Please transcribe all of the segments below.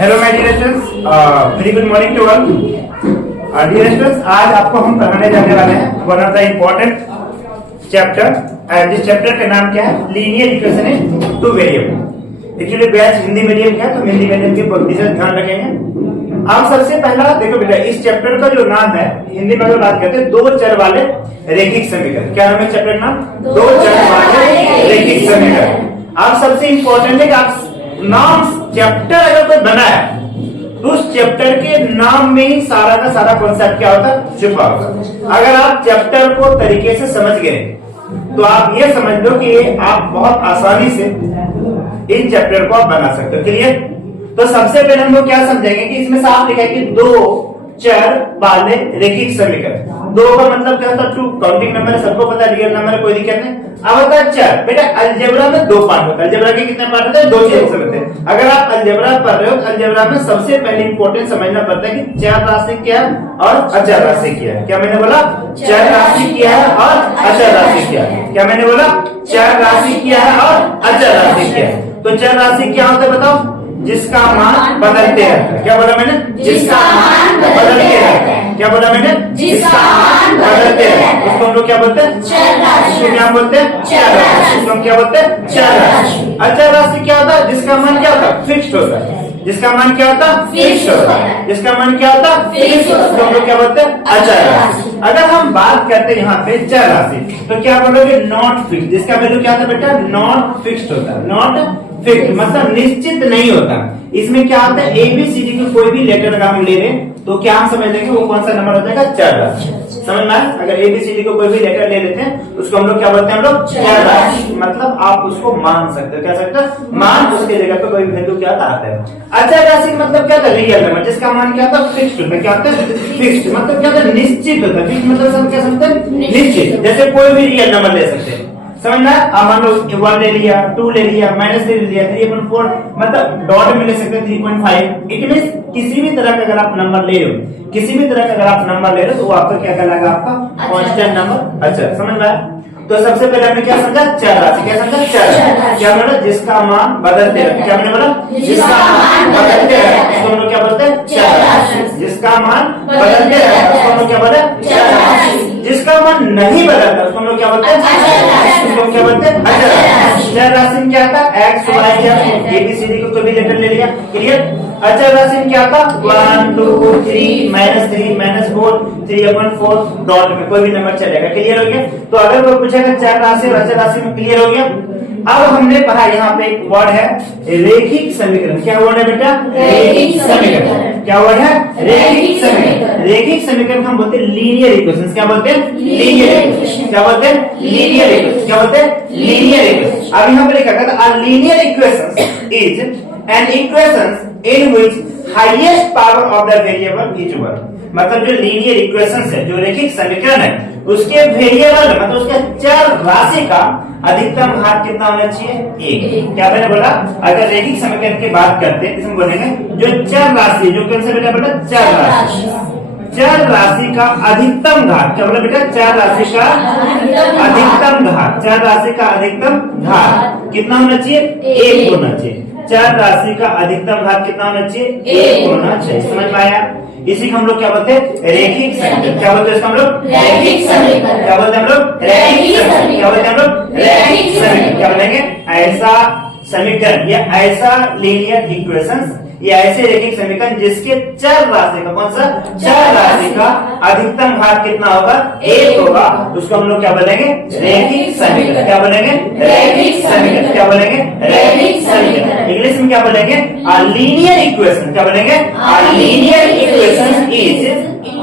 Hello my dear students, very good morning to all. Dear students, आज आपको हम पढ़ाने जाने वाले हैं one of the important chapter. जिस चैप्टर का नाम क्या है? Linear equation in two variable. Actually batch Hindi medium का है, तो हिंदी मीडियम के विशेष ध्यान रखेंगे। आप सबसे पहला देखो बेटा, इस चैप्टर का जो नाम है हिंदी में अगर बात करते हैं, दो चर वाले रैखिक समीकरण। क्या नाम है चैप्टर नाम? दो चर वाले रैखिक समीकरण। आप सबसे इंपॉर्टेंट है कि आप नाम चैप्टर अगर कोई बना है तो उस चैप्टर के नाम में ही सारा का सारा कॉन्सेप्ट क्या होता है? छुपा होता। अगर आप चैप्टर को तरीके से समझ गए तो आप ये समझ लो कि आप बहुत आसानी से इन चैप्टर को आप बना सकते हो। क्लियर? तो सबसे पहले हम लोग क्या समझेंगे कि इसमें साफ लिखा है कि दो चर वाले रैखिक समीकरण। दो का मतलब क्या होता है? टू काउंटिंग नंबर है, सबको पता है, रियल नंबर है, कोई दिक्कत नहीं। अब होता है चर। बेटा अलजेब्रा में दो पार्ट होता है। अलजेब्रा के कितने पार्ट होते हैं? दो चीज होते हैं। अगर आप अलजेब्रा पढ़ रहे हो तो अलजेब्रा में सबसे पहले इंपॉर्टेंट समझना पड़ता है कि चर राशि क्या है और अचर राशि क्या है। क्या मैंने बोला? चर राशि क्या है और अचर राशि क्या है। क्या मैंने बोला? चर राशि क्या है और अचर राशि क्या है। तो चर राशि क्या होता है बताओ? जिसका मान बदलते रहता है। क्या बोला मैंने? जिसका मान बदलते रहता है। क्या बोला मैंने? जिसका मान बदलते रहता है। उसको हम लोग क्या बोलते हैं? चर राशि। उसको क्या बोलते हैं? चर राशि। उसको हम क्या बोलते हैं? चर राशि। अचर राशि क्या होता है? जिसका मान क्या होता है? फिक्स्ड होता है। जिसका मान क्या होता है? फिक्स्ड होता है। जिसका मान क्या होता है? फिक्स्ड होता है। उसको हम लोग क्या बोलते हैं? अचर राशि। अगर हम बात करते हैं यहाँ पे चर राशि, तो क्या बोलोगे? Not fixed. जिसका वैल्यू क्या होता है बेटा? नॉट फिक्स्ड होता है। नॉट फिक्स्ड मतलब निश्चित नहीं होता। इसमें क्या होता है? एबीसीडी के कोई भी लेटर अगर हम ले लें तो क्या हम समझ लेंगे वो कौन सा नंबर हो जाएगा? चर राशि। समझ में आया? अगर एबीसीडी को कोई भी लेटर ले लेते हैं उसको हम लोग क्या बोलते हैं? हम लोग चर राशि। मतलब आप उसको मान सकते हो। क्या सकते हो? मान। उसके जगह पे कोई वैल्यू क्या आता है। अचर राशि मतलब क्या था? रियल नंबर जिसका मान क्या था? फिक्स्ड होता है। क्या होता है? फिक्स्ड मतलब क्या होता है? निश्चित होता है। फिक्स्ड मतलब हम क्या समझते हैं? निश्चित। जैसे कोई भी रियल नंबर ले सकते हैं। समझना? अब मान लो 1 ले लिया, 2 ले लिया, -3 ले लिया, 3.4 मतलब डॉट में ले सकते हैं 3.5। इट मींस किसी भी तरह का अगर आप नंबर ले रहे हो, किसी भी तरह का अगर आप नंबर ले रहे हो तो वो आपका क्या कहलाएगा? आपका कांस्टेंट नंबर। अच्छा समझ में आया? तो सबसे पहले हमने क्या समझा? चर राशि। क्या समझा? चर। क्या बोला? जिसका मान बदलते रहता है। क्या मैंने बोला? जिसका मान बदलते रहता है उसको हम लोग क्या बोलते हैं? चर राशि। जिसका मान बदलते रहता है उसको हम लोग क्या बोलते हैं? चर राशि। जिसका मान नहीं बदलता उसको हम लोग क्या बोलते हैं? अचर राशि। उसको हम क्या बोलते हैं? अचर राशि। चर राशि में क्या था? एक्स वाई या एबीसीडी को कोई भी लेटर ले लिया। क्लियर? अचर राशि में क्या था? 1 2 3 -3 -4 3/4 डॉट में कोई भी नंबर चलेगा। क्लियर हो गया? तो अगर कोई पूछेगा चर राशि और अचर राशि में, क्लियर हो गया? अब हमने पढ़ा यहाँ पे एक वर्ड है रैखिक समीकरण। क्या वर्ड है बेटा? रैखिक समीकरण। क्या वर्ड है? रैखिक समीकरण। रैखिक समीकरण हम बोलते हैं लीनियर इक्वेशन। क्या बोलते हैं? Linear equation. क्या बोलते हैं? Linear equation. क्या बोलते हैं? Linear equation. अब यहाँ पर लिखा था a linear equation is an equation in which highest power of the variable is 1। मतलब जो लीनियर इक्वेशन है, जो रैखिक समीकरण है, उसके वेरिएबल मतलब उसके चर राशि का अधिकतम घात कितना होना चाहिए? 1। क्या मैंने बोला? अगर रैखिक समीकरण की बात करते हैं इसमें बोलेंगे जो चर राशि, जो कौन सा बेटा? बेटा चर राशि। चर राशि का अधिकतम घात। क्या बोला बेटा? चर राशि का अधिकतम घात। चर राशि का अधिकतम घात कितना होना चाहिए? 1 होना चाहिए। चर राशि का अधिकतम घात कितना होना चाहिए? 1 होना चाहिए। समझ में आया? इसी को हम लोग क्या बोलते हैं? रैखिक समीकरण। क्या बोलते हैं इसको हम लोग? रैखिक समीकरण। क्या बोलते हैं हम लोग? रैखिक समीकरण। क्या बोलते हैं हम लोग? रैखिक समीकरण। क्या बोलेंगे? ऐसा समीकरण या ऐसा लीनियर इक्वेशन या ऐसे रैखिक समीकरण जिसके चर राशि का, कौन सा? चर राशि का अधिकतम घात कितना होगा? 1 होगा। उसको हम लोग क्या बोलेंगे? रैखिक समीकरण। क्या बोलेंगे? रैखिक समीकरण। क्या बोलेंगे? रैखिक समीकरण। इंग्लिश में क्या बोलेंगे? A linear equation. क्या बोलेंगे? A linear equation is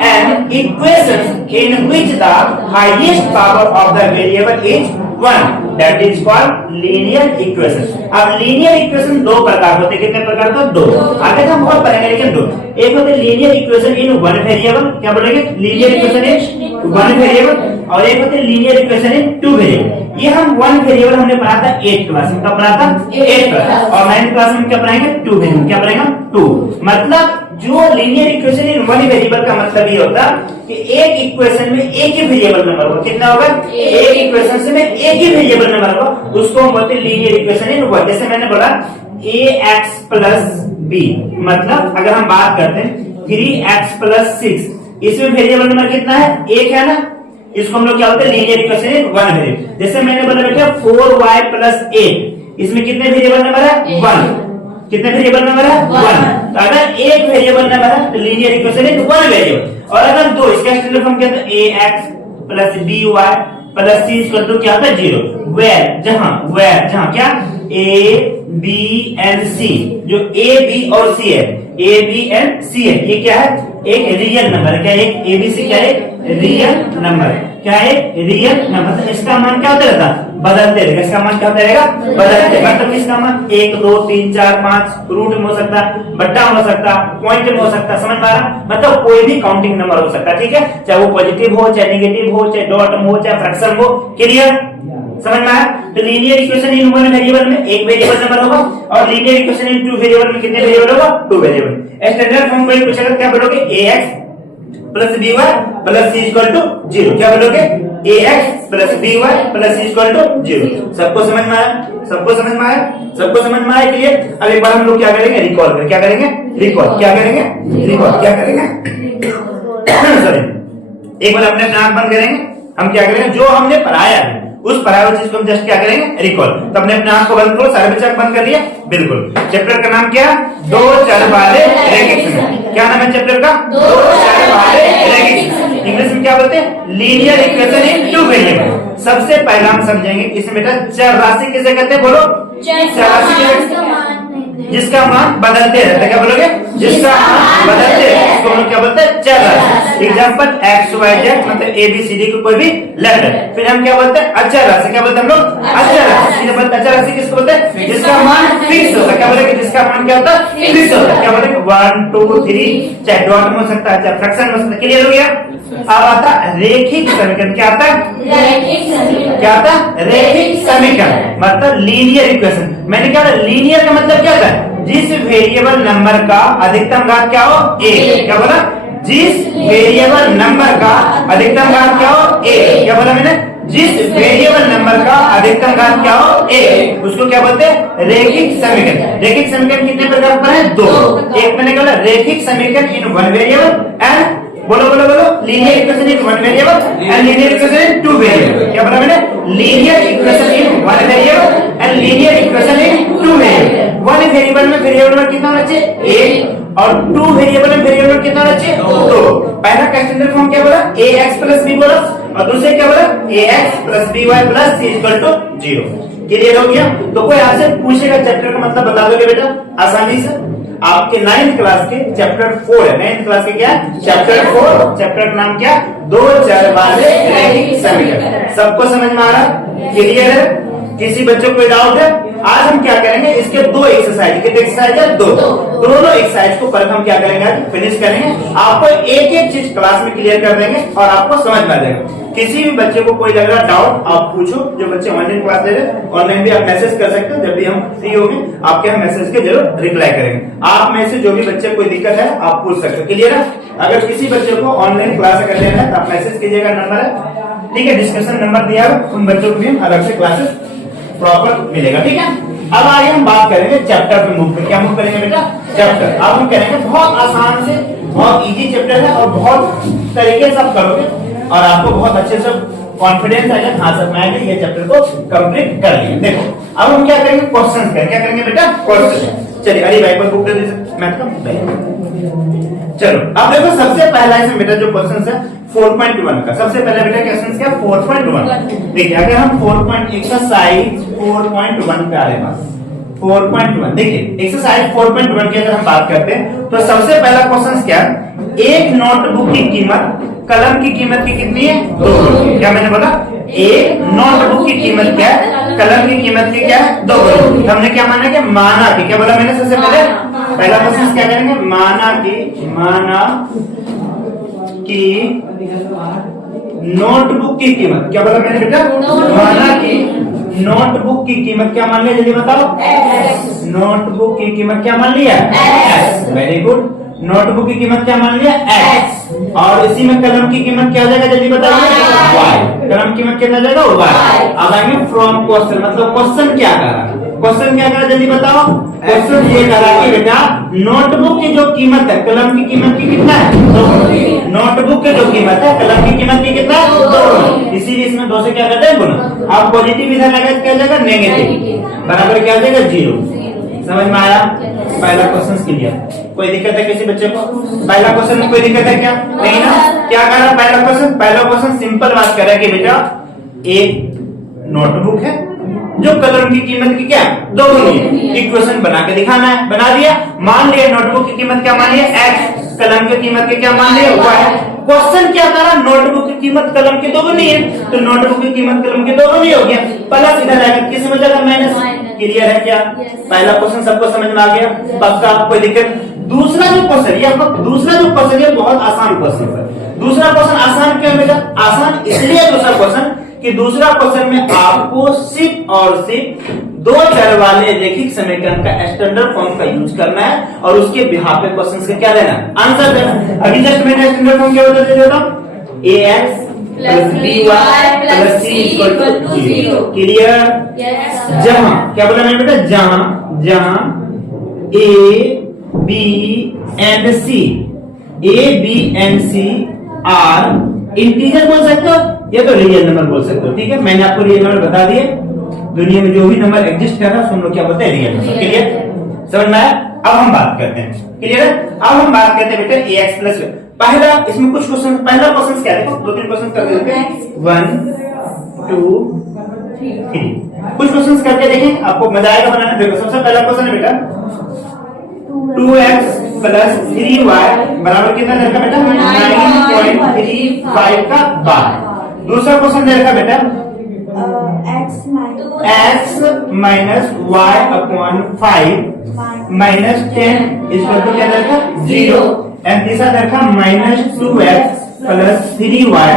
an equation in which the highest power of the variable is 1, that is called linear equation. अब लीनियर इक्वेशन दो प्रकार होते हैं। कितने प्रकार का? 2। आगे हम बहुत पढ़ेंगे लेकिन 2। एक होते लीनियर इक्वेशन इन 1 वेरिएबल। क्या बोलेंगे? लीनियर इक्वेशन इन 1 वेरिएबल। और एक होते लीनियर इक्वेशन इन 2 वेरिएबल। ये हम 1 वेरिएबल हमने पढ़ा था 8th क्लास में। कब पढ़ा था? 8th class. और 9th क्लास में क्या पढ़ाएंगे? 2 वेरिएबल। क्या पढ़ेंगे? 2। मतलब जो लीनियर इक्वेशन इन 1 वेरिएबल का मतलब ये होता कि एक इक्वेशन में एक ही वेरिएबल नंबर होगा। कितना होगा? एक इक्वेशन से में एक ही वेरिएबल नंबर होगा, उसको हम बोलते हैं लीनियर इक्वेशन इन 1। जैसे मैंने बोला ax प्लस बी। मतलब अगर हम बात करते हैं 3x प्लस 6, इसमें वेरिएबल नंबर कितना है? 1 है ना। इसको हम लोग क्या बोलते हैं? Linear equation one variable. जैसे मैंने बोला बेटा 4y प्लस 8, इसमें कितने वेरिएबल नंबर है? 1। कितने वेरिएबल नंबर है? 1। तो अगर एक वेरिएबल नंबर है तो linear equation is one variable, और अगर दो, इसका स्टैंडर्ड फॉर्म क्या होता है? ax plus by plus c equal to क्या होता है? 0। वेयर जहां क्या? a b and c, जो a b और c है, a b and c है, ये क्या है? एक रियल नंबर है। क्या एक a b c क्या है? रियल नंबर है। क्या है? Real number. तो इसका मान क्या होता रहता? बदलते रहेगा। इसका मान क्या होता रहेगा? बदलते। मतलब इसका मान 1 2 3 4 5 रूट में हो सकता है, बट्टा हो सकता है, पॉइंट में हो सकता है। समझ में आ रहा? मतलब कोई भी काउंटिंग नंबर हो सकता है। ठीक है, चाहे वो पॉजिटिव हो, चाहे नेगेटिव हो, चाहे डॉट में हो, चाहे फ्रैक्शन हो। क्लियर? समझ में आया? तो linear equation in one variable में एक वेरिएबल नंबर होगा, और linear equation in two variable में कितने वेरिएबल होगा? 2 वेरिएबल। स्टैंडर्ड फॉर्म को पूछेगा क्या बोलोगे? ax plus by plus c equal to 0। क्या बोलोगे? ax plus by plus c equal to 0। सबको समझ में आया? सबको समझ में आया? सबको समझ में आया? क्लियर? अब एक बार हम लोग क्या करेंगे? रिकॉल करेंगे। क्या करेंगे? रिकॉल। क्या करेंगे? रिकॉल। क्या करेंगे? सॉरी, एक बार अपने आंख बंद करेंगे। हम क्या करेंगे? जो हमने पढ़ाया है उस पढ़ाई हुई चीज को हम जस्ट क्या करेंगे? रिकॉल। तो अपने आंख को बंद करो। सारे बच्चे बंद कर लिया? बिल्कुल। चैप्टर का नाम क्या? दो चर वाले रैखिक समीकरण। क्या नाम है चैप्टर का? दो चर वाले रैखिक समीकरण। इंग्लिश में क्या बोलते हैं? Linear equation in two variable. सबसे पहला हम समझेंगे इसमें बेटा चर राशि किसे कहते हैं? बोलो। चर राशि जिसका मान बदलते रहता है। क्या बोलोगे? जिसका मान बदलते रहता है, इसको हम लोग क्या बोलते हैं? चर राशि। एग्जांपल x y z, मतलब a b c d को कोई भी लेटर। फिर हम क्या बोलते हैं? अचर राशि। क्या बोलते हैं हम लोग? अचर राशि। अचर राशि किसको बोलते हैं? जिसका मान फिक्स होता है। क्या बोलेंगे? जिसका मान क्या होता है? फिक्स होता है। क्या बोलेंगे? 1 2 3, चाहे डॉट में हो सकता है, चाहे फ्रैक्शन में हो सकता है। क्लियर हो गया? अब आता रेखिक समीकरण। क्या आता है? रेखिक समीकरण। क्या आता है? रेखिक समीकरण मतलब लीनियर इक्वेशन। मैंने क्या बोला? लीनियर का मतलब क्या होता है? जिस वेरिएबल नंबर का अधिकतम घात क्या हो? 1। क्या बोला? जिस वेरिएबल नंबर का अधिकतम घात क्या हो? 1। क्या बोला मैंने? जिस वेरिएबल नंबर का अधिकतम घात क्या हो? 1, उसको क्या बोलते हैं? रेखिक समीकरण। रेखिक समीकरण कितने प्रकार का है? 2। एक मैंने बोला रेखिक समीकरण इन वन वेरिएबल एंड बोलो बोलो बोलो linear equation in one variable and linear equation in two variable. क्या बोला मैंने? Linear equation in one variable and linear equation in two variable. One variable में वेरिएबल नंबर कितना होना चाहिए? 1, और टू वेरिएबल में वेरिएबल नंबर कितना होना चाहिए? 2। पहला का स्टैंडर्ड फॉर्म क्या बोला? ax प्लस b बोला, और दूसरे क्या बोला? ax plus by plus c equal to 0। Clear हो गया? तो कोई आपसे पूछेगा चैप्टर का मतलब बता दोगे बेटा आसानी से? आपके 9th क्लास के चैप्टर 4 है। 9th क्लास के क्या? चैप्टर 4। चैप्टर का नाम क्या? दो चर वाले रैखिक समीकरण। सबको समझ में आ रहा? क्लियर है? किसी बच्चों को कोई डाउट है? आज हम क्या करेंगे? इसके दो एक्सरसाइज। कितने एक्सरसाइज है? दो। दोनों एक्सरसाइज को कल हम क्या करेंगे? फिनिश करेंगे। आपको एक एक चीज क्लास में क्लियर कर देंगे और आपको समझ में आ जाएगा। किसी भी बच्चे को कोई लग रहा डाउट आप पूछो। जो बच्चे ऑनलाइन क्लास ले रहे हैं ऑनलाइन भी आप मैसेज कर सकते हो। जब भी हम फ्री होंगे आपके हम मैसेज के जरूर रिप्लाई करेंगे। आप में से जो भी बच्चे कोई दिक्कत है आप पूछ सकते हो। क्लियर है? अगर किसी बच्चे को ऑनलाइन क्लास कर लेना है तो आप मैसेज कीजिएगा। नंबर है, ठीक है, डिस्क्रिप्शन नंबर दिया है। उन बच्चों को भी अलग से क्लासेस प्रॉपर मिलेगा। ठीक है? अब आगे हम बात करेंगे चैप्टर पे मूव करेंगे। क्या मूव करेंगे बेटा? चैप्टर। अब हम करेंगे बहुत आसान से, बहुत इजी चैप्टर है और बहुत तरीके से आप करोगे और आपको बहुत अच्छे से कॉन्फिडेंस आएगा। हाँ सर मैं ये चैप्टर को कंप्लीट कर लिया। देखो अब हम क्या करेंगे? क्वेश्चंस करेंगे। क्या करेंगे बेटा? क्वेश्चन। चलिए अरे भाई पर बुक दे दीजिए मैथ का। चलो अब देखो सबसे पहला इसमें बेटा जो क्वेश्चन है 4.1 का। सबसे पहला बेटा क्वेश्चन क्या? 4.1। देखिए अगर हम 4. एक्सरसाइज 4.1 पे आ रहे हैं 4.1। देखिए एक्सरसाइज 4.1 की अगर हम बात करते हैं तो सबसे पहला क्वेश्चन क्या? एक नोटबुक की कीमत कलम की कीमत की कितनी है? 2 रुपए। क्या मैंने बोला? एक नोटबुक की कीमत क्या है? कलम की कीमत की क्या है? 2 रुपए। हमने क्या माना कि माना की, क्या बोला मैंने सबसे पहले? पहला क्वेश्चन क्या करेंगे? माना की नोटबुक की कीमत। क्या बोला मैंने बेटा? माना की नोटबुक की कीमत क्या मान लिया? जल्दी बताओ। नोटबुक की कीमत क्या मान लिया? x। Very good. नोटबुक की कीमत क्या मान लिया? x। और इसी में कलम की कीमत क्या हो जाएगा? जल्दी बताइए। y। कलम की कीमत कितना जाएगा? y। अब आएंगे फ्रॉम क्वेश्चन, मतलब क्वेश्चन क्या कर रहा है? क्वेश्चन क्या करा जल्दी बताओ। क्वेश्चन ये करा कि बेटा नोटबुक की जो कीमत है कलम की कीमत की कितना है 2। नोटबुक की जो कीमत है कलम की कीमत की कितना है 2। इसीलिए इसमें 2 से क्या करते हैं गुणा। अब पॉजिटिव इधर लगा क्या जाएगा नेगेटिव बराबर क्या जाएगा 0। समझ में आया। पहला क्वेश्चन क्लियर। कोई दिक्कत है किसी बच्चे को। पहला क्वेश्चन में कोई दिक्कत है क्या नहीं ना। क्या कर रहा है पहला क्वेश्चन सिंपल बात कर रहा है कि बेटा एक नोटबुक है जो कलम की कीमत की क्या 2 है। इक्वेशन बना के दिखाना है। बना दिया। मान लिया नोटबुक की कीमत क्या मान लिया x, कलम की कीमत के क्या मान लिया y है। क्वेश्चन क्या करा नोटबुक की कीमत कलम की 2 नहीं है तो नोटबुक की कीमत कलम की 2 नहीं हो गया। प्लस इधर आएगा किस में जाएगा माइनस। क्लियर है क्या। पहला क्वेश्चन सबको समझ में आ गया पक्का कोई दिक्कत। दूसरा जो क्वेश्चन ये आपका दूसरा जो क्वेश्चन है बहुत आसान क्वेश्चन है। दूसरा क्वेश्चन आसान क्यों बेटा आसान इसलिए दूसरा क्वेश्चन कि दूसरा क्वेश्चन में आपको सिर्फ और सिर्फ 2 चर वाले रैखिक समीकरण का स्टैंडर्ड फॉर्म का यूज करना है और उसके बिहाफ पे क्वेश्चन का क्या देना आंसर देना। अभी जस्ट मैंने स्टैंडर्ड फॉर्म क्या बता देता हूं ax plus by plus c equal to 0। Clear. जहां क्या बोला मैंने बेटा जहां a b and c are integer बोल सकते हो या तो रियल नंबर बोल सकते हो। ठीक है मैंने आपको रियल नंबर बता दिए। दुनिया में जो भी नंबर एग्जिस्ट कर रहा है हम लोग क्या बोलते हैं रियल नंबर। क्लियर समझ में आया। अब हम बात करते हैं। क्लियर है। अब हम बात करते हैं बेटा ax प्लस पहला इसमें कुछ क्वेश्चन पहला क्वेश्चन क्या देखो 2-3 क्वेश्चन कर देते हैं 1 2 3 कुछ क्वेश्चन करके देखें आपको मजा आएगा बनाने। देखो सबसे पहला क्वेश्चन है बेटा 2x प्लस 3y बराबर कितना दे रखा बेटा 9.35 का बार। दूसरा क्वेश्चन दे रखा बेटा x minus y upon 5 minus 10 इसको तो क्या दे रखा 0 एंड तीसरा दे रखा माइनस 2x प्लस 3y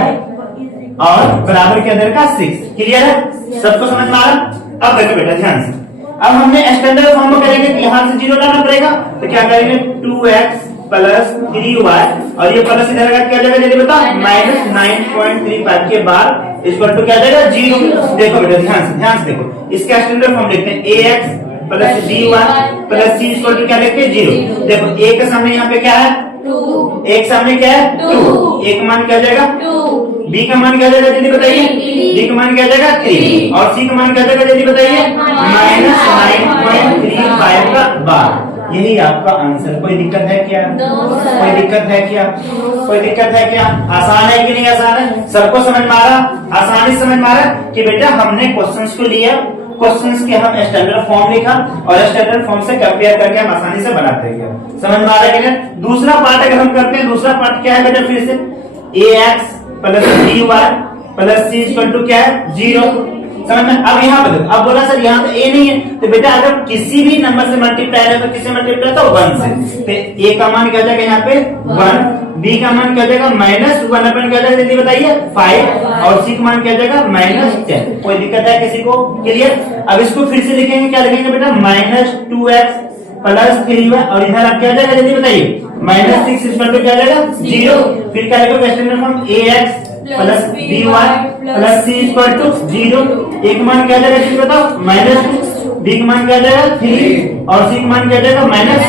और बराबर क्या दे रखा 6। क्लियर है सबको समझ में आ रहा। अब देखो बेटा ध्यान से अब हमने स्टैंडर्ड फॉर्म में करेंगे तो यहाँ से 0 लाना पड़ेगा तो क्या करेंगे 2x प्लस 3y और ये प्लस इधर का क्या जाएगा जल्दी बताओ माइनस 9.35 के बाद इक्वल टू क्या जाएगा 0। देखो बेटा ध्यान से देखो इसका स्टैंडर्ड फॉर्म देखते हैं ax plus dy plus c equal to क्या लिखते हैं 0। देखो a के सामने यहाँ पे क्या है 2 एक सामने क्या है 2 एक मान क्या जाएगा 2 b का मान क्या जाएगा जल्दी बताइए d का मान क्या जाएगा 3 और c का मान क्या जाएगा जल्दी बताइए माइनस 9.35 का बार। यही आपका आंसर। कोई दिक्कत है क्या कोई दिक्कत है क्या कोई दिक्कत है क्या। आसान है कि नहीं आसान है सबको समझ में आ रहा आसानी समझ में आ रहा कि बेटा हमने क्वेश्चंस को लिया क्वेश्चंस के हम स्टैंडर्ड फॉर्म लिखा और स्टैंडर्ड फॉर्म से कंपेयर करके हम आसानी से बनाते हैं। समझ में आ रहा है कि नहीं। दूसरा पार्ट अगर हम करते हैं दूसरा पार्ट क्या है बेटा फिर से ax plus dy plus c equal to क्या है 0। समझ में। अब यहाँ पे अब बोला सर यहाँ पे a नहीं है तो बेटा अगर किसी भी नंबर से मल्टीप्लाई है तो किससे मल्टीप्लाई तो 1 से तो a का मान क्या जाएगा यहाँ पे 1 b का मान क्या जाएगा माइनस 1 अपन क्या जाएगा जल्दी बताइए 5 और c का मान क्या जाएगा माइनस 10। कोई दिक्कत है किसी को। क्लियर। अब इसको फिर से लिखेंगे क्या लिखेंगे बेटा माइनस 2x प्लस 3y और इधर आप क्या जाएगा जल्दी बताइए माइनस 6 इक्वल टू क्या जाएगा 0। फिर क्या लिखोगे standard form ax plus dy plus c equal to 0। एक मान क्या जाएगा जल्दी बताओ माइनस 2 b का मान क्या जाएगा 3 और c का मान क्या जाएगा माइनस।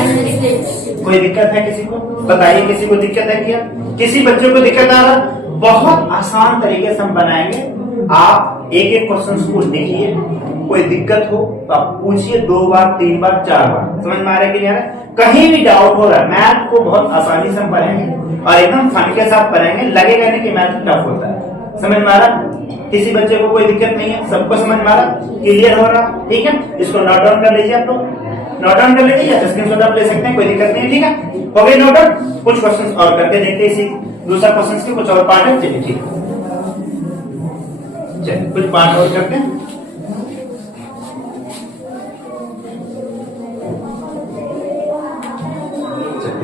कोई दिक्कत है किसी को बताइए किसी को दिक्कत है क्या किसी बच्चे को दिक्कत आ रहा। बहुत आसान तरीके से हम बनाएंगे। आप एक एक क्वेश्चन को देखिए कोई दिक्कत हो तो आप पूछिए 2 बार 3 बार 4 बार। समझ में आ रहा है कि नहीं आ रहा है। कहीं भी डाउट हो रहा है मैथ को बहुत आसानी से हम पढ़ेंगे और एकदम फन के साथ पढ़ेंगे लगेगा नहीं कि मैथ टफ होता है। समझ में आ रहा किसी बच्चे को कोई दिक्कत नहीं है सबको समझ में आ रहा क्लियर हो रहा। ठीक है इसको नोट डाउन कर लीजिए आप लोग नोट डाउन कर लीजिए या स्क्रीनशॉट आप ले सकते हैं कोई दिक्कत नहीं है। ठीक है हो गए नोट डाउन। कुछ क्वेश्चन और करके देखते हैं इसी दूसरा क्वेश्चन के कुछ और पार्ट है। चलिए ठीक चलिए कुछ पार्ट और करते हैं।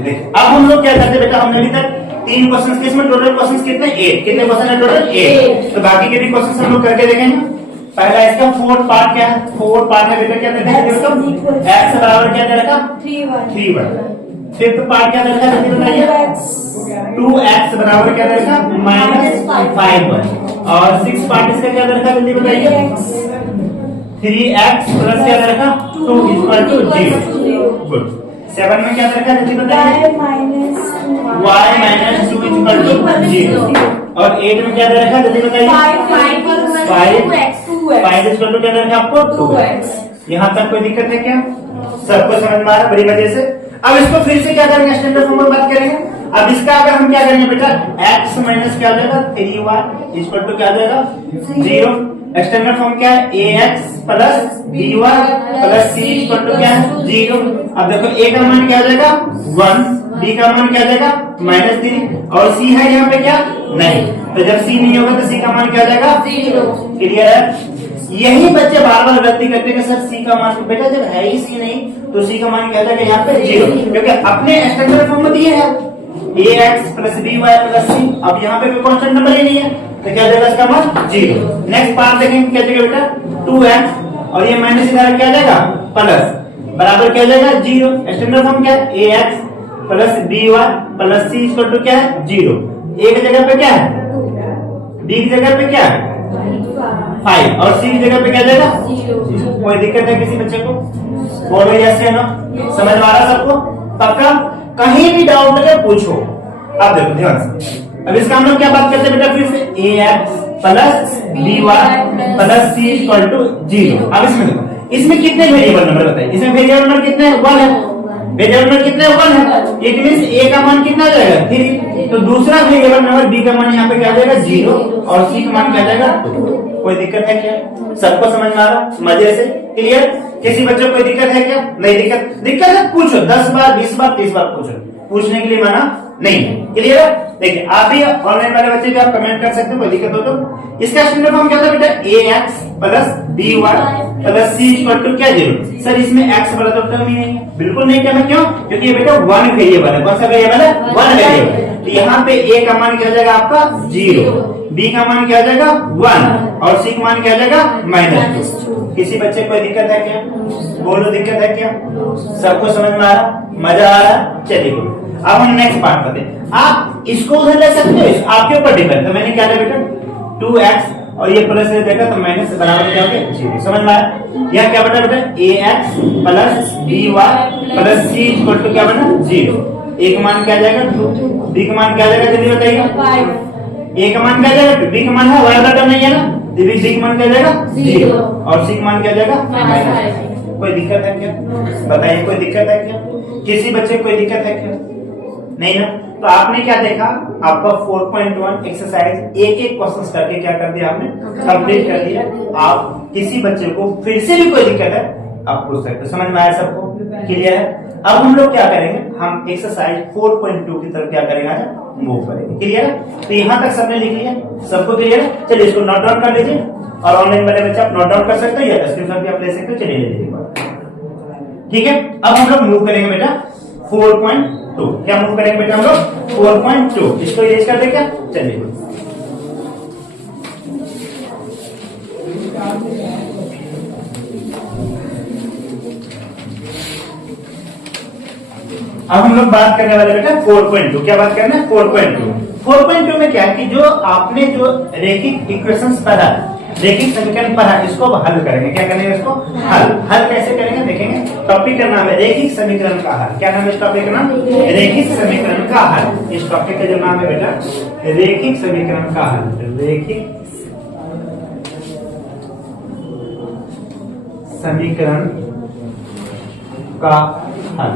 अब हम लोग क्या करते हैं बेटा हमने अभी तक 3 क्वेश्चन के इसमें टोटल क्वेश्चन कितने 8 कितने क्वेश्चन है टोटल 8 तो बाकी के भी क्वेश्चन हम लोग करके देखेंगे। पहला इसका 4th पार्ट क्या है 4th पार्ट है बेटा क्या देते हैं दोस्तों x बराबर क्या दे रखा 3y। 5th पार्ट क्या दे रखा जल्दी बताइए 2x बराबर क्या दे रखा -5y और 6th पार्ट इसका क्या दे रखा जल्दी बताइए 3x प्लस क्या दे रखा 2 इक्वल टू 0। गुड। 7 में क्या दे रखा जल्दी बताइए, y माइनस 2 इक्वल टू 0। और 8 में क्या दे रखा जल्दी बताइए, 5 इक्वल टू क्या दे रखा आपको 2x। यहाँ तक कोई दिक्कत है क्या? सबको समझ में आ रहा बड़ी मजे से। अब इसको फिर से क्या करेंगे, स्टैंडर्ड फॉर्म में बात करेंगे। अब इसका अगर हम क्या करेंगे बेटा, x माइनस क्या हो जाएगा 3y इक्वल टू क्या हो जाएगा 0। स्टैंडर्ड फॉर्म क्या है, ax plus by plus c equal to क्या है 0। अब देखो a का मान क्या हो जाएगा 1, b का मान क्या हो जाएगा -3 और c है यहाँ पे क्या नहीं, तो जब c नहीं होगा तो c का मान क्या हो जाएगा 0। क्लियर है? यही बच्चे बार बार गलती करते हैं कि सर सी का मान, बेटा जब है ही सी नहीं तो सी का मान क्या जाएगा यहाँ पे 0, क्योंकि अपने स्टैंडर्ड फॉर्म में दिए है ax plus by plus c। अब यहाँ पे कोई कांस्टेंट नंबर ही नहीं है तो क्या जाएगा इसका मान 0। नेक्स्ट पार्ट देखेंगे क्या जाएगा बेटा 2x और ये माइनस इधर क्या जाएगा प्लस बराबर क्या जाएगा 0। स्टैंडर्ड फॉर्म क्या है ax plus by plus c equal to क्या है 0। a की जगह पे क्या है, b की जगह पे क्या है 5 और c की जगह पे क्या जाएगा 0। कोई दिक्कत है किसी बच्चे को? बोलो यस या नो, समझ में आ रहा सबको? पक्का? कहीं भी डाउट लगे पूछो। अब देखो ध्यान से, अब इसका हम लोग क्या बात करते हैं बेटा फिर से ax plus by plus c equal to 0। अब इसमें देखो, इसमें कितने वेरिएबल नंबर बताइए, इसमें वेरिएबल नंबर कितने हैं 1 है, वेरिएबल नंबर कितने 1 है, इट मींस a का मान कितना जाएगा 3, तो दूसरा वेरिएबल नंबर b का मान यहाँ पे क्या जाएगा 0 और c का मान क्या जाएगा 2। कोई दिक्कत है क्या? सबको समझ में आ रहा मजे से? क्लियर? किसी बच्चे को कोई दिक्कत है क्या? नहीं दिक्कत? दिक्कत है पूछो, 10 बार 20 बार 30 बार पूछो, पूछने के लिए माना नहीं है। क्लियर है? देखिए आप भी ऑनलाइन वाले बच्चे भी आप कमेंट कर सकते हो, कोई दिक्कत हो तो। इसका स्टैंडर्ड फॉर्म क्या था बेटा ax plus by plus c equal to क्या 0। सर इसमें x वाला तो टर्म ही नहीं है, बिल्कुल नहीं टर्म है, क्यों? क्योंकि ये बेटा 1 वेरिएबल है। कौन सा वेरिएबल है? 1 वेरिएबल। तो यहाँ पे a का मान क्या हो जाएगा आपका 0, b का मान क्या हो जाएगा 1 और c का मान क्या हो जाएगा -2। किसी बच्चे को कोई दिक्कत है क्या? बोलो दिक्कत है क्या? सबको समझ में आ रहा, मजा आ रहा? चलिए अब हम नेक्स्ट पार्ट करते हैं। आप इसको उधर ले सकते हो, आपके ऊपर डिपेंड। तो मैंने क्या लिया बेटा 2x और ये प्लस देखा तो माइनस बराबर क्या हो गया 0। समझ में आया? यह क्या बना बेटा ax plus by plus c equal to क्या बना 0। a का मान क्या जाएगा 2, b का मान क्या जाएगा जल्दी बताइए। a का मान क्या जाएगा 2, b का मान है y वाला टर्म नहीं है ना, b का मान क्या जाएगा 0 और c का मान क्या जाएगा -5। कोई दिक्कत है क्या? बताइए कोई दिक्कत है क्या? किसी बच्चे को कोई दिक्कत है क्या? नहीं ना? तो आपने क्या देखा, आपका 4.1 एक्सरसाइज एक एक क्वेश्चन करके क्या कर दिया आपने कंप्लीट कर दिया। आप किसी बच्चे को फिर से भी कोई दिक्कत है आप पूछ सकते हो। समझ में आया सबको? क्लियर है? अब हम लोग क्या करेंगे, हम एक्सरसाइज 4.2 की तरफ क्या करेंगे आज मूव करेंगे। क्लियर है? तो यहाँ तक सबने लिख लिया, सबको क्लियर है? चलिए इसको नोट डाउन कर लीजिए और ऑनलाइन वाले बच्चे आप नोट डाउन कर सकते हो या स्क्रीनशॉट भी आप ले सकते हो। चलिए ले लीजिए, ठीक है। अब हम लोग मूव करेंगे बेटा 4.2। क्या मूव करेंगे बेटा हम लोग 4.2। इसको इरेज कर दे क्या? चलिए अब हम लोग बात करने वाले बेटा 4.2। क्या बात करना है 4.2। 4.2 में क्या है कि जो आपने जो रेखिक इक्वेशंस पढ़ा, रेखिक समीकरण पढ़ा, इसको अब हल करेंगे। क्या करेंगे इसको हल कैसे करेंगे देखेंगे। टॉपिक का नाम है रेखिक समीकरण का हल। क्या नाम है इस टॉपिक का नाम? रेखिक समीकरण का हल। इस टॉपिक का जो नाम है बेटा रेखिक समीकरण का हल। रेखिक समीकरण का हल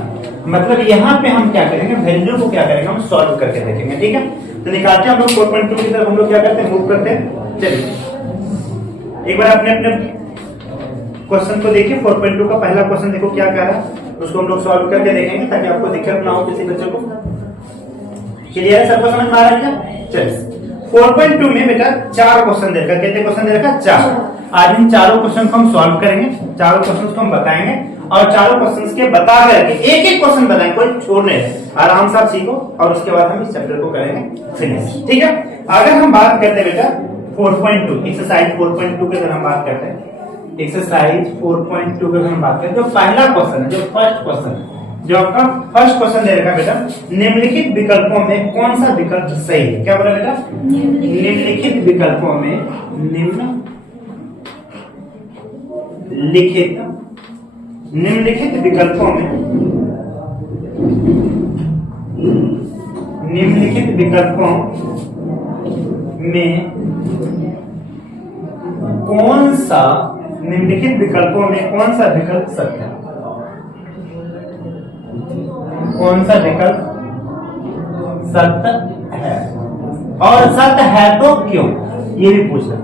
मतलब यहाँ पे हम क्या करेंगे, वैल्यू को क्या करेंगे हम सॉल्व करके देखेंगे। ठीक है, तो निकालते हैं हम लोग 4.2 की तरफ। हम लोग क्या करते हैं मूव करते हैं। चलिए एक बार अपने अपने क्वेश्चन को देखिए। 4.2 का पहला क्वेश्चन देखो क्या कह रहा है, उसको हम लोग सॉल्व करके देखेंगे ताकि आपको दिक्कत ना हो किसी बच्चे को। क्लियर है? सबको समझ में आ रहा है क्या? चलिए 4.2 में बेटा 4 क्वेश्चन दे रखा। कितने क्वेश्चन दे रखा? 4। आज इन चारों क्वेश्चन को हम सॉल्व करेंगे, चारों क्वेश्चन को हम बताएंगे और चारों क्वेश्चन के बता करके एक एक क्वेश्चन बताएंगे, कोई छोड़ने आराम से आप सीखो और उसके बाद हम इस चैप्टर को करेंगे फिनिश। ठीक है, अगर हम बात करते हैं बेटा 4.2 एक्सरसाइज 4.2 की अगर हम बात करते हैं, एक्सरसाइज 4.2 की अगर हम बात करें, जो पहला क्वेश्चन है, जो फर्स्ट क्वेश्चन है, जो आपका फर्स्ट क्वेश्चन दे रखा बेटा, निम्नलिखित विकल्पों में कौन सा विकल्प सही है? क्या बोला बेटा? निम्नलिखित विकल्पों में, निम्नलिखित निम्नलिखित विकल्पों में कौन सा विकल्प सत्य है? कौन सा विकल्प सत्य है और सत्य है तो क्यों? ये भी पूछ रहा।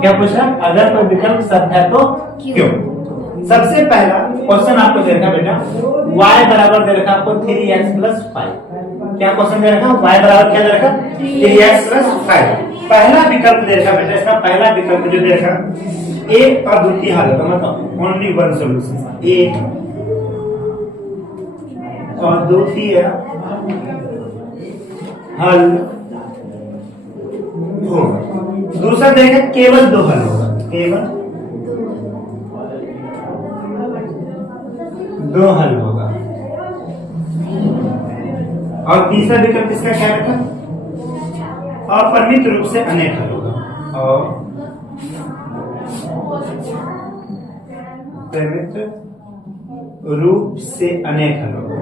क्या पूछ रहा? अगर कोई विकल्प सत्य है तो क्यों? सबसे पहला क्वेश्चन आपको दे रखा बेटा, y बराबर दे रखा आपको 3x + 5। क्या क्वेश्चन दे रखा? y बराबर क्या दे रखा? 3x + 5। पहला विकल्प दे रखा बेटा, इसका पहला विकल्प जो दे रखा एक अद्वितीय हल होगा, मतलब ओनली वन सॉल्यूशन, एक अद्वितीय हल होगा। दूसरा देखें केवल दो हल होगा, केवल दो हल होगा। और तीसरा विकल्प इसका क्या रखा? अपरिमित रूप से अनेक हल होगा। और परिमित रूप से अनेक हल होगा।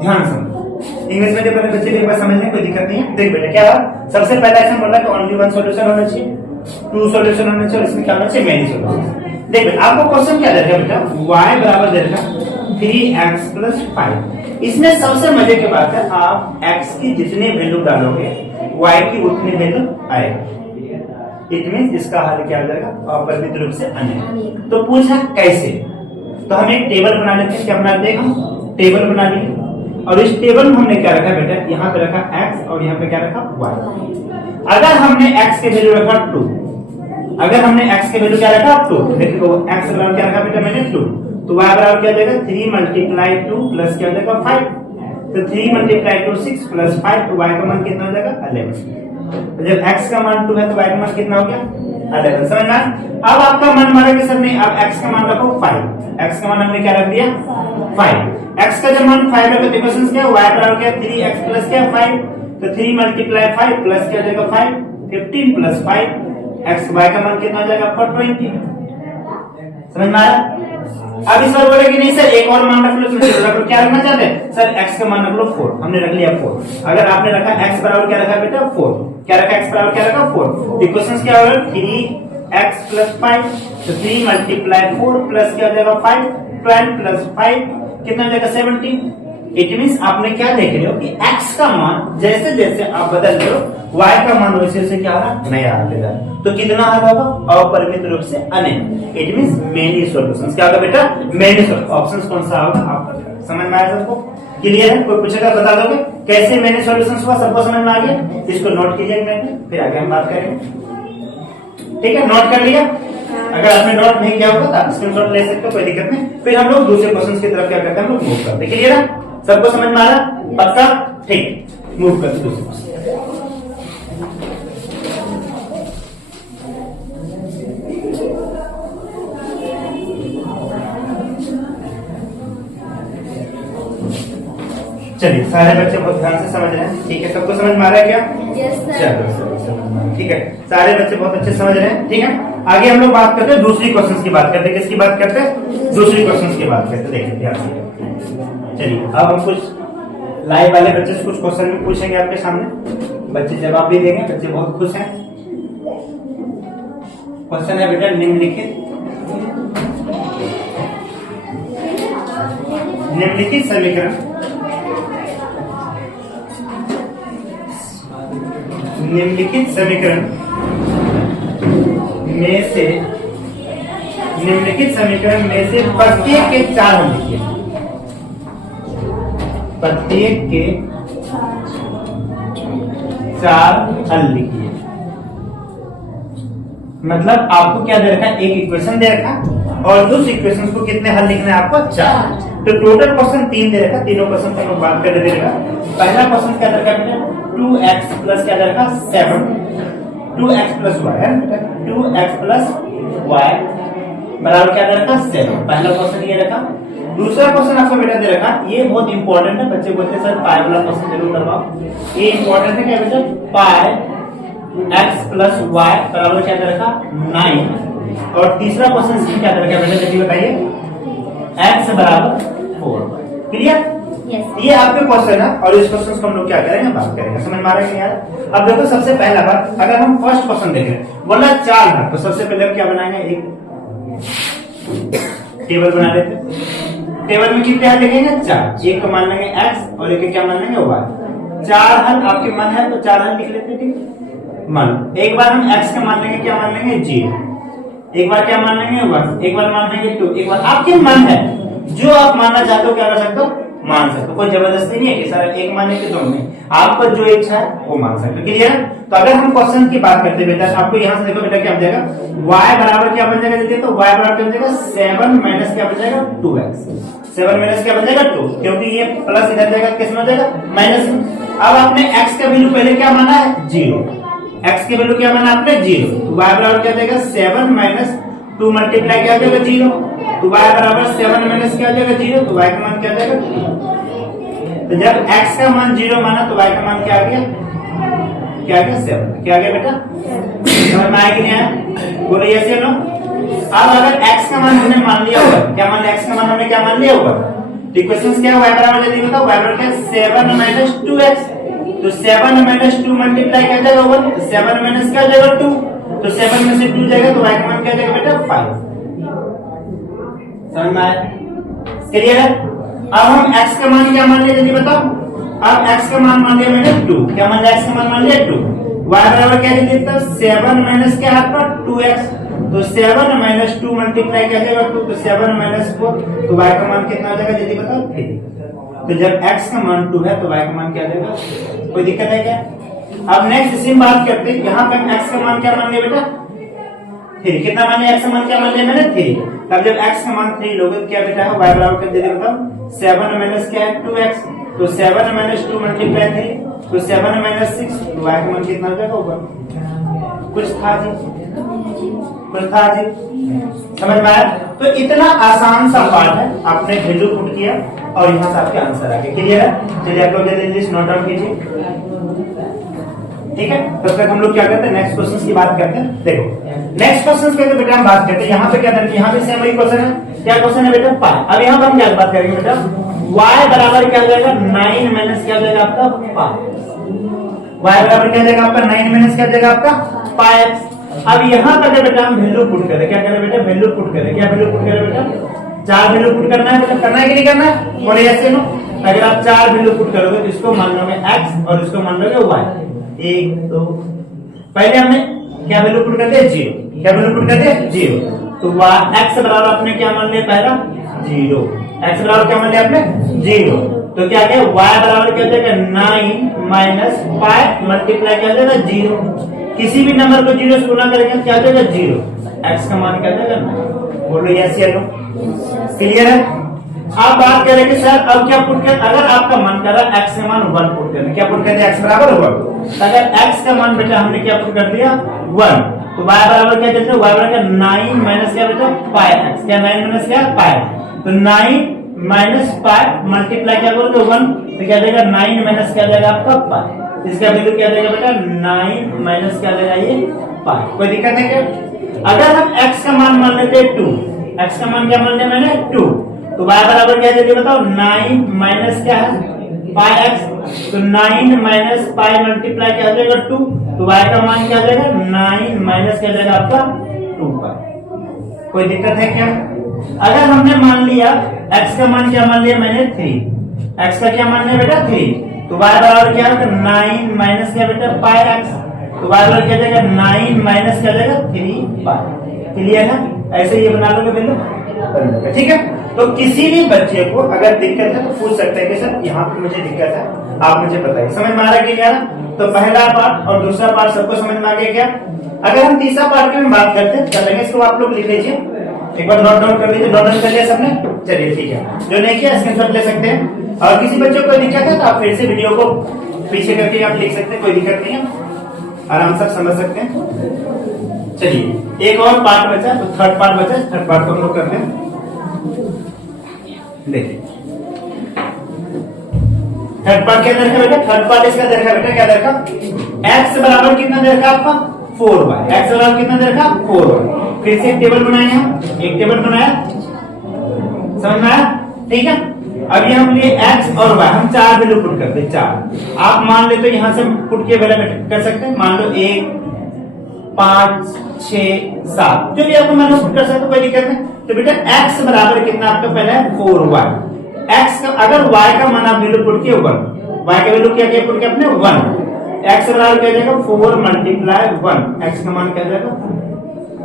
ध्यान समझो, इंग्लिश मीडियम वाले बच्चे एक बार समझने कोई दिक्कत नहीं है। देख बेटा क्या सबसे पहला ऐसा बोला कि ओनली वन सॉल्यूशन होना चाहिए, टू सॉल्यूशन होना चाहिए, और इसमें क्या होना चाहिए? Many solution. देख बेटा आपको क्वेश्चन क्या दे रखा बेटा? y बराबर दे रखा 3x + 5। इसमें सबसे मजे की बात है, आप x की जितनी वैल्यू डालोगे y की उतनी वैल्यू आएगी। इट मींस इसका हल क्या हो जाएगा? अपरिमित रूप से अनेक। तो पूछा कैसे? तो हम एक टेबल बना लेते हैं। क्या बनाते हैं? टेबल बना लिए, और इस टेबल में हमने क्या रखा बेटा? यहाँ पे रखा x और यहाँ पे क्या रखा? y। अगर हमने x के वैल्यू रखा 2, अगर हमने x के वैल्यू क्या रखा? 2, देखो x बराबर क्या रखा बेटा मैंने? 2। तो y बराबर क्या हो जाएगा? 3 × 2 प्लस क्या हो जाएगा? 5। तो 3 × 2 6 प्लस 5, तो y का मान कितना हो जाएगा? 11। तो जब x का मान 2 है तो y का मान कितना हो गया? 11। समझना? अब आपका मन मारा कि सर नहीं, अब x का मान रखो 5। x का मान हमने क्या रख दिया? 5। x का जब मान 5 है तो इक्वेशन क्या? y बराबर क्या? 3x + क्या? 5। तो 3 × 5 प्लस क्या हो जाएगा? 5। 15 + 5 x y का मान कितना हो जाएगा? 420। समझ में आया? अब इस बार बोले कि नहीं सर एक और मान रख लो, क्या रखना चाहते हैं? सर x का मान रख लो 4। हमने रख लिया 4। अगर आपने रखा x बराबर क्या रखा बेटा? 4। क्या रखा? x बराबर क्या रखा? 4। इक्वेशन क्या होगा? 3x + 5। तो 3 × 4 प्लस क्या हो जाएगा? 5। 12 + 5 कितना हो जाएगा? 17। इट मींस आपने क्या देख रहे हो कि x का मान जैसे जैसे आप बदल रहे हो, y का मान वैसे वैसे क्या होगा? नया आते जा रहा है। तो कितना हल होगा? अपरिमित रूप से अनेक। It means many solutions. क्या होगा बेटा? Many solution. ऑप्शंस कौन सा होगा? आप समझ में आया सबको? क्लियर है? कोई पूछेगा बता दोगे कैसे मेनी सॉल्यूशंस हुआ? सबको समझ में आ गया? इसको नोट कीजिए एक मिनट, फिर आगे हम बात करेंगे। ठीक है, नोट कर लिया? अगर आपने नोट नहीं किया होगा तो आप स्क्रीनशॉट ले सकते हो, कोई दिक्कत नहीं। फिर हम लोग दूसरे क्वेश्चन की तरफ क्या करते हैं? हम लोग मूव करते हैं। क्लियर है? सबको समझ में आ रहा? पक्का? ठीक, मूव करते दूसरे क्वेश्चन। चलिए सारे बच्चे बहुत ध्यान से समझ रहे हैं। ठीक है, सबको समझ में आ रहा है क्या? चलो ठीक है, सारे बच्चे बहुत अच्छे समझ रहे हैं। ठीक है, आगे हम लोग बात करते हैं दूसरी क्वेश्चंस की बात करते हैं। किसकी बात करते हैं? दूसरी क्वेश्चंस की बात करते हैं। देखिए ध्यान से। चलिए अब हम कुछ लाइव वाले बच्चे से कुछ क्वेश्चन भी पूछेंगे आपके सामने, बच्चे जवाब भी देंगे। बच्चे बहुत खुश हैं। क्वेश्चन है बेटा निम्नलिखित समीकरण निम्नलिखित समीकरण में से प्रत्येक के 4 हल लिखिए। प्रत्येक के 4 हल लिखिए। मतलब आपको क्या दे रखा है? एक इक्वेशन दे रखा और उस इक्वेशन को कितने हल लिखना है आपको? 4। तो टोटल क्वेश्चन 3 दे रखा। तीनों क्वेश्चन हम लोग बात कर दे रखा। पहला क्वेश्चन क्या दे रखा है? 2x प्लस क्या दे रखा? 7। 2x + y है। 2x + y बराबर क्या दे रखा? 7। पहला क्वेश्चन ये रखा। दूसरा क्वेश्चन आपको बेटा दे रखा, ये बहुत इंपॉर्टेंट है। बच्चे बोलते हैं सर पाई वाला क्वेश्चन जरूर करवाओ। ये इंपॉर्टेंट है क्या बेटा? पाई x प्लस वाई बराबर क्या कर रखा 9। और तीसरा क्वेश्चन सी क्या कर रखा बेटा जल्दी बताइए x बराबर 4। क्लियर? ये आपके क्वेश्चन है और इस क्वेश्चन को हम लोग क्या करेंगे बात करेंगे। समझ में आ रहा है यार? अब देखो सबसे पहला बात, अगर हम फर्स्ट क्वेश्चन देखें बोला 4 है तो सबसे पहले हम क्या बनाएंगे, एक टेबल बना लेते। टेबल में कितने हल लिखेंगे 4, एक का मान लेंगे x और एक का क्या मान लेंगे y। 4 हल आपके मन है तो 4 हल लिख लेते। ठीक मान, एक बार हम x का मान लेंगे क्या मान लेंगे 0, एक बार क्या मान लेंगे 1, एक बार मान लेंगे 2, एक बार आपके मन है जो आप मानना चाहते हो क्या कर सकते हो मान सकते हो। कोई जबरदस्ती नहीं है कि सर एक मानने के दो नहीं, आपको जो इच्छा है वो मान सकते हो। क्लियर? तो अगर हम क्वेश्चन की बात करते हैं बेटा आपको यहाँ से देखो बेटा क्या बन जाएगा y बराबर क्या बन जाएगा देखिए, तो y बराबर क्या बन जाएगा 7 माइनस क्या बन जाएगा 2x। 7 माइनस क्या बन जाएगा 2, क्योंकि ये प्लस इधर जाएगा किस में जाएगा माइनस में। अब आपने x का वैल्यू पहले क्या माना है 0, x की वैल्यू क्या माना आपने 0, तो y बराबर क्या जाएगा 7 माइनस 2 मल्टीप्लाई क्या जाएगा 0, तो y बराबर 7 माइनस क्या जाएगा 0, तो y का मान क्या जाएगा 2। तो जब x का मान 0 माना तो y का मान क्या आ गया, क्या आ गया 7। क्या आ गया बेटा समझ में आया कि नहीं आया? बोलो यस या नो। अब अगर x का मान हमने मान लिया होगा, क्या मान लिया x का मान हमने क्या मान लिया होगा, तो इक्वेशन क्या है y बराबर जल्दी बताओ, y बराबर क्या 7 माइनस 2x, तो 7 माइनस 2 मल्टीप्लाई क्या जाएगा 1, 7 माइनस क्या जाएगा 2, तो 7 में से 2 जाएगा तो y का मान क्या जाएगा बेटा 5। समझ में आया? क्लियर है? अब हम x का मान क्या मान लिया जल्दी बताओ। अब x का मान मान लिया मैंने 2, क्या मान लिया x का मान मान लिया 2, y बराबर क्या दे देता 7 माइनस क्या हाथ पर 2x, तो 7 माइनस 2 मल्टीप्लाई क्या जाएगा 2, तो 7 माइनस 4, तो y का मान कितना हो जाएगा जल्दी बताओ 3। तो जब x का मान 2 है तो y का मान क्या देगा, कोई दिक्कत है क्या? अब नेक्स्ट इसी में बात करते हैं, यहाँ पे हम x का मान क्या मान लिया बेटा 3, कितना मान लिया x का मान क्या मान लिया मैंने 3। तब जब x का मान 3 लोगे तो क्या बेटा है y बराबर कर दे बताओ 7 माइनस क्या है 2x, तो 7 माइनस 2 मल्टीप्लाई 3, तो 7 माइनस 6, तो y का मान कितना हो जाएगा ऊपर। कुछ था जी, कुछ था जी, समझ में आया? तो इतना आसान सा पार्ट है, आपने वैल्यू पुट किया और यहाँ से आपके आंसर आ गए। क्लियर है? चलिए आप लोग जल्दी नोट डाउन कीजिए। ठीक है, तब तक हम लोग क्या करते हैं नेक्स्ट क्वेश्चन की बात करते हैं। देखो नेक्स्ट क्वेश्चन के बेटा हम बात करते हैं, यहाँ पे क्या करते हैं, यहाँ पे सेम वही क्वेश्चन है। क्या क्वेश्चन है बेटा पाई। अब यहाँ पर हम क्या बात करेंगे बेटा y बराबर क्या जाएगा 9 माइनस क्या जाएगा आपका पाई। y बराबर क्या जाएगा आपका 9 माइनस क्या जाएगा आपका पाई x। अब यहाँ पर बेटा हम वैल्यू पुट करें, क्या करें बेटा वैल्यू पुट करें, क्या वैल्यू पुट करें बेटा 4 वैल्यू पुट करना है बेटा, करना है कि नहीं करना है, बोले ऐसे नो। अगर आप 4 वैल्यू पुट करोगे तो इसको मान लोगे x और इसको मान लोगे y। 1 2 पहले हमने क्या वैल्यू पुट कर दिया 0, क्या वैल्यू पुट कर दिया 0, तो x बराबर आपने क्या मान लिया पहला 0, x बराबर क्या मान लिया आपने 0, तो क्या क्या y बराबर क्या जाएगा 9 माइनस पाई मल्टीप्लाई क्या जाएगा 0। किसी भी नंबर को 0 से गुना करेंगे क्या जाएगा 0, x का मान क्या जाएगा 9। बोलो यस या नो। क्लियर है? आप बात करें कि सर अब क्या पुट कर, अगर आपका मन कर रहा है x का मान 1 पुट करने, क्या पुट कर दिया x बराबर 1। अगर x का मान बेटा हमने क्या पुट कर दिया 1, तो y बराबर क्या देते हैं, y बराबर 9 माइनस क्या बेटा पाई x, क्या 9 माइनस क्या पाई, तो 9 माइनस पाई मल्टीप्लाई क्या करोगे 1, तो क्या देगा 9 माइनस क्या जाएगा आपका पाई, इसका वैल्यू क्या देगा बेटा 9 माइनस क्या देगा ये पाई। कोई दिक्कत है क्या? अगर हम x का मान लेते हैं 2, x का मान क्या मान लिया मैंने 2, तो y बराबर क्या देते बताओ 9 माइनस क्या है पाई x, तो 9 माइनस पाई मल्टीप्लाई क्या हो जाएगा 2, तो y का मान क्या जाएगा 9 माइनस क्या जाएगा आपका 2 पाई। कोई दिक्कत है क्या? अगर हमने मान लिया x का मान क्या मान लिया मैंने 3, x का क्या मान लिया बेटा 3, तो y बराबर क्या है 9 माइनस क्या बेटा पाई x, तो y बराबर क्या जाएगा 9 माइनस क्या जाएगा 3 पाई। क्लियर है? ऐसे ये बना लोगे बिल्कुल, ठीक है। तो किसी भी बच्चे को अगर दिक्कत है तो पूछ सकते हैं कि सर यहाँ पे मुझे दिक्कत है, आप मुझे बताइए। समझ में आ रहा है क्या? तो पहला पार्ट और दूसरा पार्ट सबको समझ में आ गया क्या? अगर हम तीसरा पार्ट की बात करते हैं चलेंगे, इसको आप लोग लिख लीजिए, एक बार नोट डाउन कर लीजिए। नोट डाउन कर लिया सबने? चलिए ठीक है, जो नहीं किया स्क्रीनशॉट ले सकते हैं। और किसी बच्चे को दिक्कत है तो आप फिर से वीडियो को पीछे करके आप लिख सकते हैं, कोई दिक्कत नहीं है, आराम से समझ सकते हैं। चलिए एक और पार्ट बचा, तो थर्ड पार्ट बचा, थर्ड पार्ट को हम लोग करते हैं। देखिए थर्ड पार्ट क्या दे रखा बेटा, थर्ड पार्ट इसका दे रखा बेटा, क्या दे रखा, x बराबर कितना दे रखा आपका 4y, x बराबर कितना दे रखा 4y। फिर से एक टेबल बनाए हम, एक टेबल बनाया, समझ में आया, ठीक है। अभी हम लिए x और y, हम चार वैल्यू पुट करते हैं, चार। आप मान ले तो यहां से पुट के वैल्यू कर सकते हैं, मान लो 1 5 6 7 जो भी आपको मानो पुट कर सकते हो, कोई दिक्कत नहीं। तो बेटा x बराबर कितना आपका पहले है 4y, x का अगर y का मान आप वैल्यू पुट किए 1, y का वैल्यू क्या पुट किया अपने 1, x बराबर क्या जाएगा 4 मल्टीप्लाई 1, x का मान क्या जाएगा,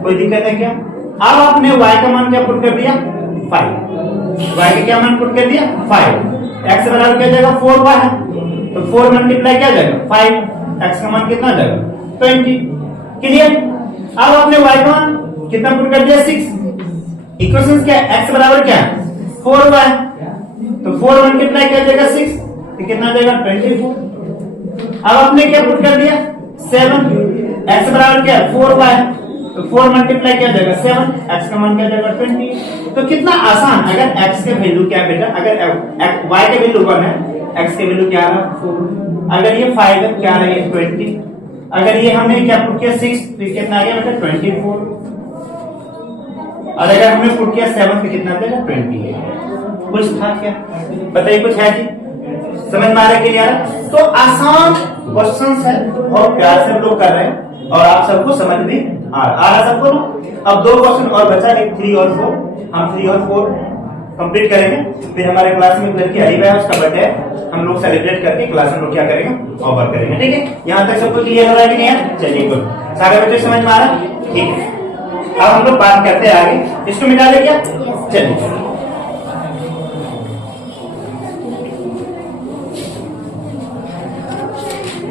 कोई दिक्कत है क्या। अब आपने y का मान क्या पुट कर दिया 5, y का क्या मान पुट कर दिया 5, x बराबर क्या जाएगा 4y है, तो 4 मल्टीप्लाई क्या जाएगा 5, x का मान कितना जाएगा 20, क्लियर। अब आपने y का मान कितना पुट कर दिया 6, इक्वेशन क्या है x बराबर क्या है 4y, तो 4 मल्टीप्लाई क्या जाएगा 6, तो कितना जाएगा 24। अब आपने क्या पुट कर दिया 7, x बराबर क्या है 4y, तो 4 मल्टीप्लाई क्या जाएगा 7, x का मान क्या जाएगा 20। तो कितना आसान, अगर x के वैल्यू क्या है बेटा, अगर y के वैल्यू 1 है, x के वैल्यू क्या है 4, अगर ये 5 है क्या है 20, अगर ये हमने क्या पुट किया 6 तो कितना आ गया बेटा 24, और अगर हमने पुट किया 7 तो कितना देगा 28। कुछ था क्या, बताइए कुछ है जी, समझ में आ रहा है क्लियर। तो आसान क्वेश्चंस है, बहुत प्यार से हम लोग कर रहे हैं और आप सबको समझ भी आ रहा सबको ना। अब 2 क्वेश्चन और बचा, एक 3 और 4, हम 3 और 4 कंप्लीट करेंगे। फिर हमारे क्लास में एक लड़की आई है, उसका बर्थडे है, हम लोग सेलिब्रेट करके क्लास में लोग क्या करेंगे ओवर करेंगे, ठीक है। यहाँ तक सबको क्लियर हो रहा है कि नहीं है, चलिए गुड, सारे बच्चे समझ में आ रहा है, ठीक है। अब हम लोग बात करते हैं आगे, इसको मिटा दे क्या, चलिए।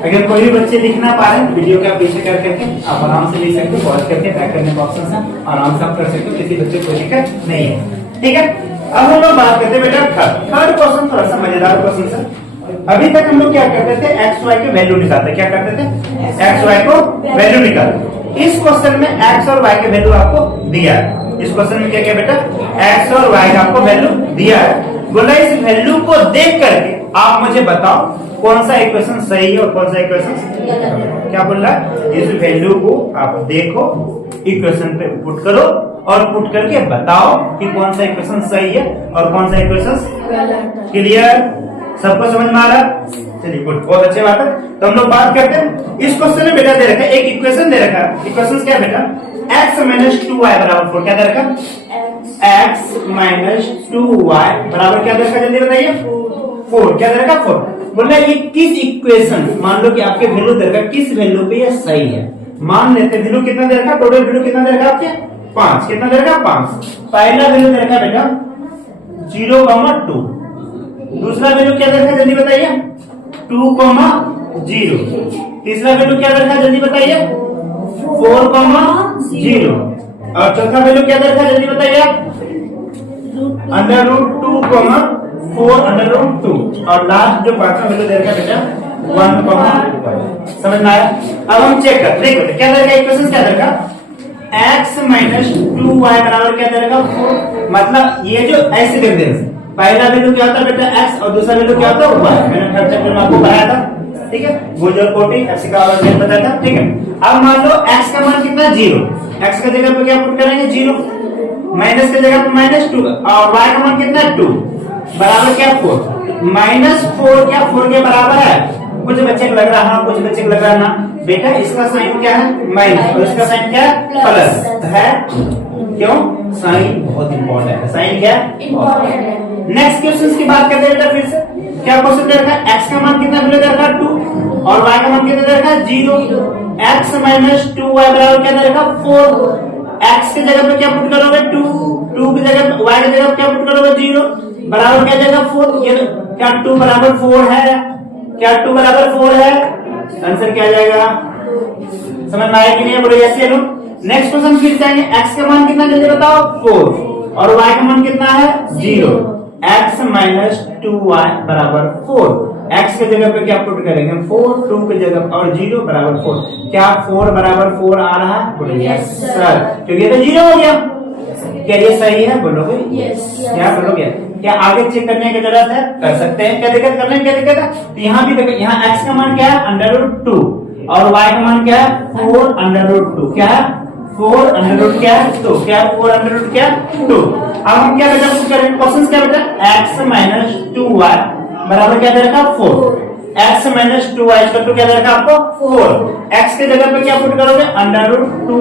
अगर कोई भी बच्चे लिख ना पा रहे हैं, वीडियो का पीछे कर करके आप आराम से लिख सकते हो, पॉज करके बैक करने का ऑप्शन है, आराम से आप कर सकते हो, किसी बच्चे को दिक्कत नहीं है, ठीक है। अब हम लोग बात करते हैं बेटा थर्ड क्वेश्चन, थोड़ा सा मजेदार क्वेश्चन है। अभी तक हम लोग क्या करते थे, एक्स वाई के वैल्यू निकालते, क्या करते थे एक्स वाई को वैल्यू निकालते। इस क्वेश्चन में एक्स और वाई के वैल्यू आपको दिया है, इस क्वेश्चन में क्या क्या बेटा एक्स और वाई का आपको वैल्यू दिया है। बोला इस वैल्यू को देख करके आप मुझे बताओ कौन सा इक्वेशन सही है और कौन सा इक्वेशन क्या बोल रहा है। इस वैल्यू को आप देखो, इक्वेशन पे पुट करो और पुट करके बताओ कि कौन सा इक्वेशन सही है और कौन सा इक्वेशन क्लियर, सबको समझ में आ रहा है। चलिए गुड, बहुत अच्छी बात है। तो हम लोग बात करते हैं, इस क्वेश्चन में बेटा दे रखा है, एक इक्वेशन दे रखा है। इक्वेशन क्या है बेटा, x माइनस 2y बराबर 4, क्या दे रखा x माइनस 2y बराबर क्या दे रखा, जल्दी बताइए 4, क्या दे रखा 4। बोला ये किस इक्वेशन, मान लो कि आपके वैल्यू दे रखा, किस वैल्यू पे ये सही है। मान लेते हैं वैल्यू कितना दे रखा, टोटल वैल्यू कितना दे रखा आपके 5, कितना दे रखा 5। पहला वैल्यू दे रखा बेटा 0,2, दूसरा वैल्यू क्या दे रखा जल्दी बताइए 2,0, तीसरा वैल्यू क्या दे रखा जल्दी बताइए 4,0, और चौथा वैल्यू क्या दे रखा जल्दी बताइए आप √2,4 √2, और लास्ट जो पांचवा वैल्यू दे रखा बेटा 1,5। समझ में आया। अब हम चेक करते हैं, देखो क्या दे रखा इक्वेशन, क्या दे रखा x माइनस 2y बराबर क्या दे रखा 4। मतलब ये जो ऐसे लिख देंगे, पहला वैल्यू क्या होता है बेटा x और दूसरा वैल्यू क्या होता है y, मैंने थर्ड चैप्टर में आपको बताया था, ठीक है, गुजर कोटी x का और बताया था, ठीक है। अब मान लो x का मान कितना 0, x का जगह पे क्या पुट करेंगे 0, माइनस की जगह पे -2, और y का मान कितना 2 बराबर क्या 4, -4 क्या 4 के बराबर है। कुछ बच्चे को लग रहा है, कुछ बच्चे को लग रहा है ना बेटा इसका साइन क्या है माइनस और इसका साइन क्या है प्लस है, क्यों, साइन बहुत इंपॉर्टेंट है, साइन क्या इंपॉर्टेंट है। नेक्स्ट क्वेश्चन की बात करते हैं बेटा, फिर से क्या क्वेश्चन दे रखा है, x का मान कितना दे रखा 2 और y का मान कितना दे रखा 0, x माइनस 2y बराबर क्या दे रखा 4, x की जगह पे क्या पुट करोगे 2 की जगह y की जगह पे क्या पुट करोगे 0 बराबर क्या जाएगा 4। ये क्या 2 बराबर 4 है, क्या 2 बराबर 4 है, आंसर क्या जाएगा, समझ में आया कि नहीं, बोलो यस या नो। नेक्स्ट क्वेश्चन फिर जाएंगे, x का मान कितना जल्दी बताओ 4 और y का मान कितना है 0, x माइनस 2y बराबर 4, x के जगह पे क्या पुट करेंगे 4, 2 की जगह और 0 बराबर 4, क्या 4 बराबर 4 आ रहा है, बोलो यस सर, क्योंकि ये तो 0 हो गया, क्या ये सही है, बोलोगे यस, क्या बोलोगे क्या आगे चेक करने की जरूरत है? कर सकते हैं। क्या दिक्कत करने की क्या दिक्कत है? तो यहाँ भी देखो, यहाँ x का मान क्या है? √2 और y का मान क्या है? 4√2। क्या है? 4√2 क्या है? 2। क्या है? 4√2 क्या है? 2। अब हम क्या बेटा पुट करेंगे? क्वेश्चन क्या बेटा? x - 2y बराबर क्या दे रखा? 4। x - 2y तो क्या दे रखा आपको? 4। x के जगह पे क्या पुट करोगे? √2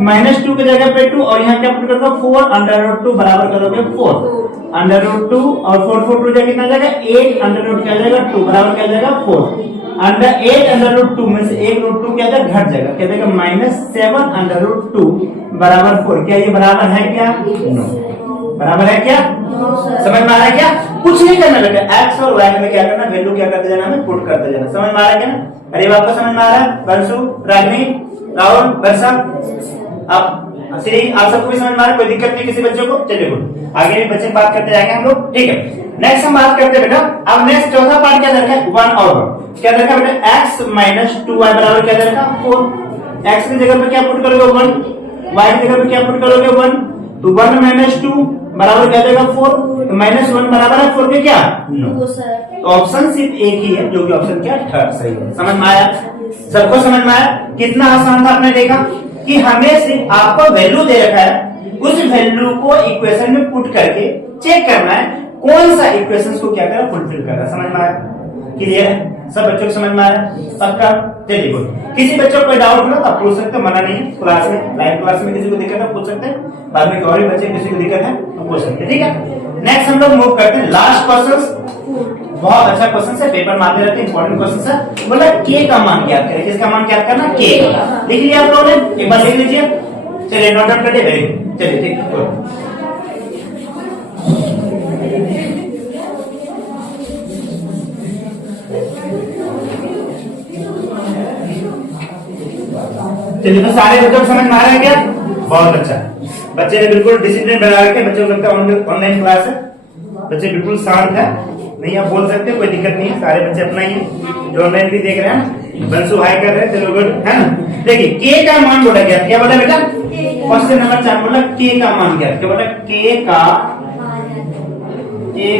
-2 की जगह पे 2 और यहाँ क्या पुट करोगे? 4√2 बराबर करोगे 4। √2 और 4 2 जाएगा कितना जाएगा? 8 क्या जाएगा? 2 बराबर क्या जाएगा? 4। 8 √2 में से 1 √2 क्या जाएगा? घट जाएगा। क्या जाएगा? -7 √2 बराबर 4। क्या ये बराबर है क्या? नो। बराबर है क्या? समझ में आ रहा है क्या? कुछ नहीं करना बेटा, x और y में क्या करना? वैल्यू क्या करते जाना? हमें पुट करते जाना। समझ में आ रहा है क्या? अरे आपको समझ में आ रहा है? बंसु, रागनी, राहुल, वर्षा, आप श्री, आप सबको भी समझ में आ रहा है? कोई दिक्कत नहीं किसी बच्चे को? चलिए गुड, आगे भी बच्चे बात करते जाएंगे हम लोग, ठीक है। नेक्स्ट हम बात करते हैं बेटा, अब नेक्स्ट चौथा पार्ट क्या दरका है? 1 और 1 क्या दरका बेटा? x - 2y बराबर क्या दरका? 4। x की जगह पे क्या पुट करोगे? 1। y की जगह पे क्या पुट करोगे? 1। तो 1 - 2 बराबर क्या देगा? 4। तो -1 बराबर है 4 के क्या? No sir. तो ऑप्शन सिर्फ एक ही है, जो कि ऑप्शन क्या? थर्ड सही है। समझ में आया? सबको समझ में आया? कितना आसान था? आपने देखा कि हमें सिर्फ आपको वैल्यू दे रखा है, उस वैल्यू को इक्वेशन में पुट करके चेक करना है कौन सा इक्वेशन को क्या करा? फुलफिल कर रहा है। समझ में आया? क्लियर है? सब बच्चों को समझ में आया? सबका? चलिए गुड। किसी बच्चों को कोई डाउट हो तो आप पूछ सकते हो, मना नहीं है। क्लास में, लाइव क्लास में किसी को दिक्कत है पूछ सकते हैं, बाद में और भी बच्चे किसी को दिक्कत है तो पूछ सकते हैं, ठीक है। नेक्स्ट हम लोग मूव करते हैं लास्ट क्वेश्चन। बहुत अच्छा क्वेश्चन है, पेपर मारते रहते हैं, इंपॉर्टेंट क्वेश्चन है। बोला के का मान ज्ञात करें। किसका मान ज्ञात करना? के। लिख लिया आप लोगों ने? एक बार लिख लीजिए। चलिए नोट डाउन करिए। Very good. चलिए ठीक है। चलिए तो सारे बच्चों को समझ में आ रहा है क्या? बहुत अच्छा। बच्चे ने बिल्कुल डिसिप्लिन बना रखे। बच्चों को लगता है ऑनलाइन क्लास है, बच्चे बिल्कुल शांत है। नहीं आप बोल सकते, कोई दिक्कत नहीं है। सारे बच्चे अपना ही है जो ऑनलाइन भी देख रहे हैं। बंसु हाई कर रहे हैं, चलो गुड है ना। देखिए के का मान बोला गया, क्या बोला बेटा? क्वेश्चन नंबर 4 बोला के का मान ज्ञात। क्या बोला? के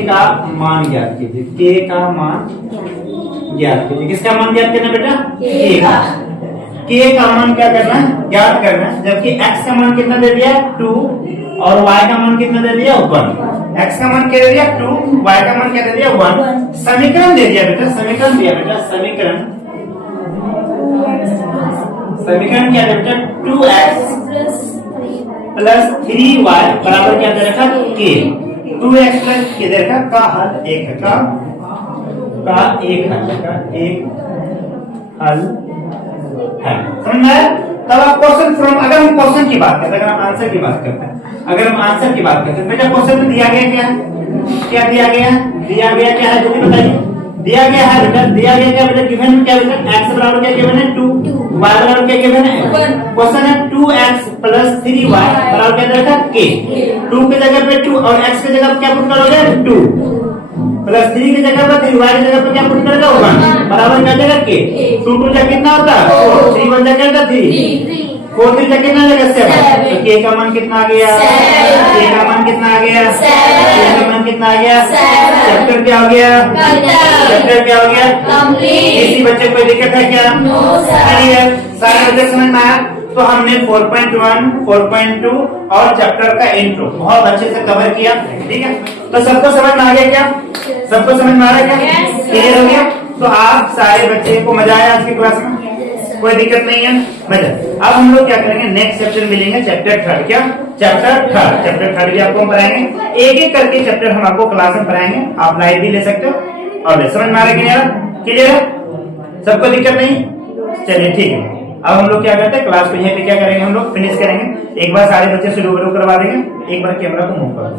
का मान ज्ञात कीजिए। के का मान ज्ञात कीजिए। किसका मान ज्ञात करना बेटा? के का। के का मान क्या करना है? ज्ञात करना है। जबकि x का मान कितना दे दिया? 2 और y का मान कितना दे दिया? 1। x का मान क्या दे दिया? 2, y का मान क्या दे दिया? 1। समीकरण दे दिया बेटा, समीकरण दिया बेटा, समीकरण क्या है बेटा? 2x + 3y बराबर क्या दे रखा? k। 2x + k दे रखा, का हल 1 है। का एक हल है। समझ में आया? तब आप क्वेश्चन फ्रॉम, अगर हम क्वेश्चन की बात करते हैं, अगर हम आंसर की बात करते हैं, अगर हम आंसर की बात करते हैं बेटा, क्वेश्चन में दिया गया क्या है? क्या दिया गया है? दिया गया क्या है जल्दी बताइए? दिया गया है बेटा, दिया गया क्या बेटा? गिवन में क्या बेटा? x बराबर क्या गिवन है? 2, y बराबर क्या गिवन है? 1। क्वेश्चन है 2x + 3y बराबर क्या दे रखा? k। 2 की जगह पे 2 और x की जगह पे क्या पुट करोगे? 2 + 3 की जगह पर 3, y की जगह पर क्या पुट करेगा? 1 बराबर क्या देगा? k। 2 2 जा कितना होता है? 4। 3 1 जा क्या? 3। 4 3 जा कितना जाएगा? 7। तो k का मान कितना आ गया? k का मान कितना आ गया? k का मान कितना आ गया? चैप्टर क्या हो गया? चैप्टर क्या हो गया? कंप्लीट। किसी बच्चे को कोई दिक्कत है क्या? No sir. सारे बच्चे समझ में आया? तो हमने 4.1, 4.2 और चैप्टर का इंट्रो बहुत अच्छे से कवर किया, ठीक है। तो सबको समझ में आ गया क्या? सबको समझ में आ रहा है क्या? क्लियर हो गया? तो आप सारे बच्चे को मजा आया आज की क्लास में? कोई दिक्कत नहीं है? मजा। अब हम लोग क्या करेंगे? नेक्स्ट चैप्टर मिलेंगे, चैप्टर 3। क्या? चैप्टर 3 भी आपको हम पढ़ाएंगे। एक एक करके चैप्टर हम आपको क्लास में पढ़ाएंगे। आप लाइव भी ले सकते हो और समझ में आ रहा है? क्लियर है? सबको दिक्कत नहीं? चलिए ठीक है। अब हम लोग क्या करते हैं, क्लास को यहीं पे क्या करेंगे, हम लोग फिनिश करेंगे। एक बार सारे बच्चे से रूबरू करवा देंगे। एक बार कैमरा को मूव करो।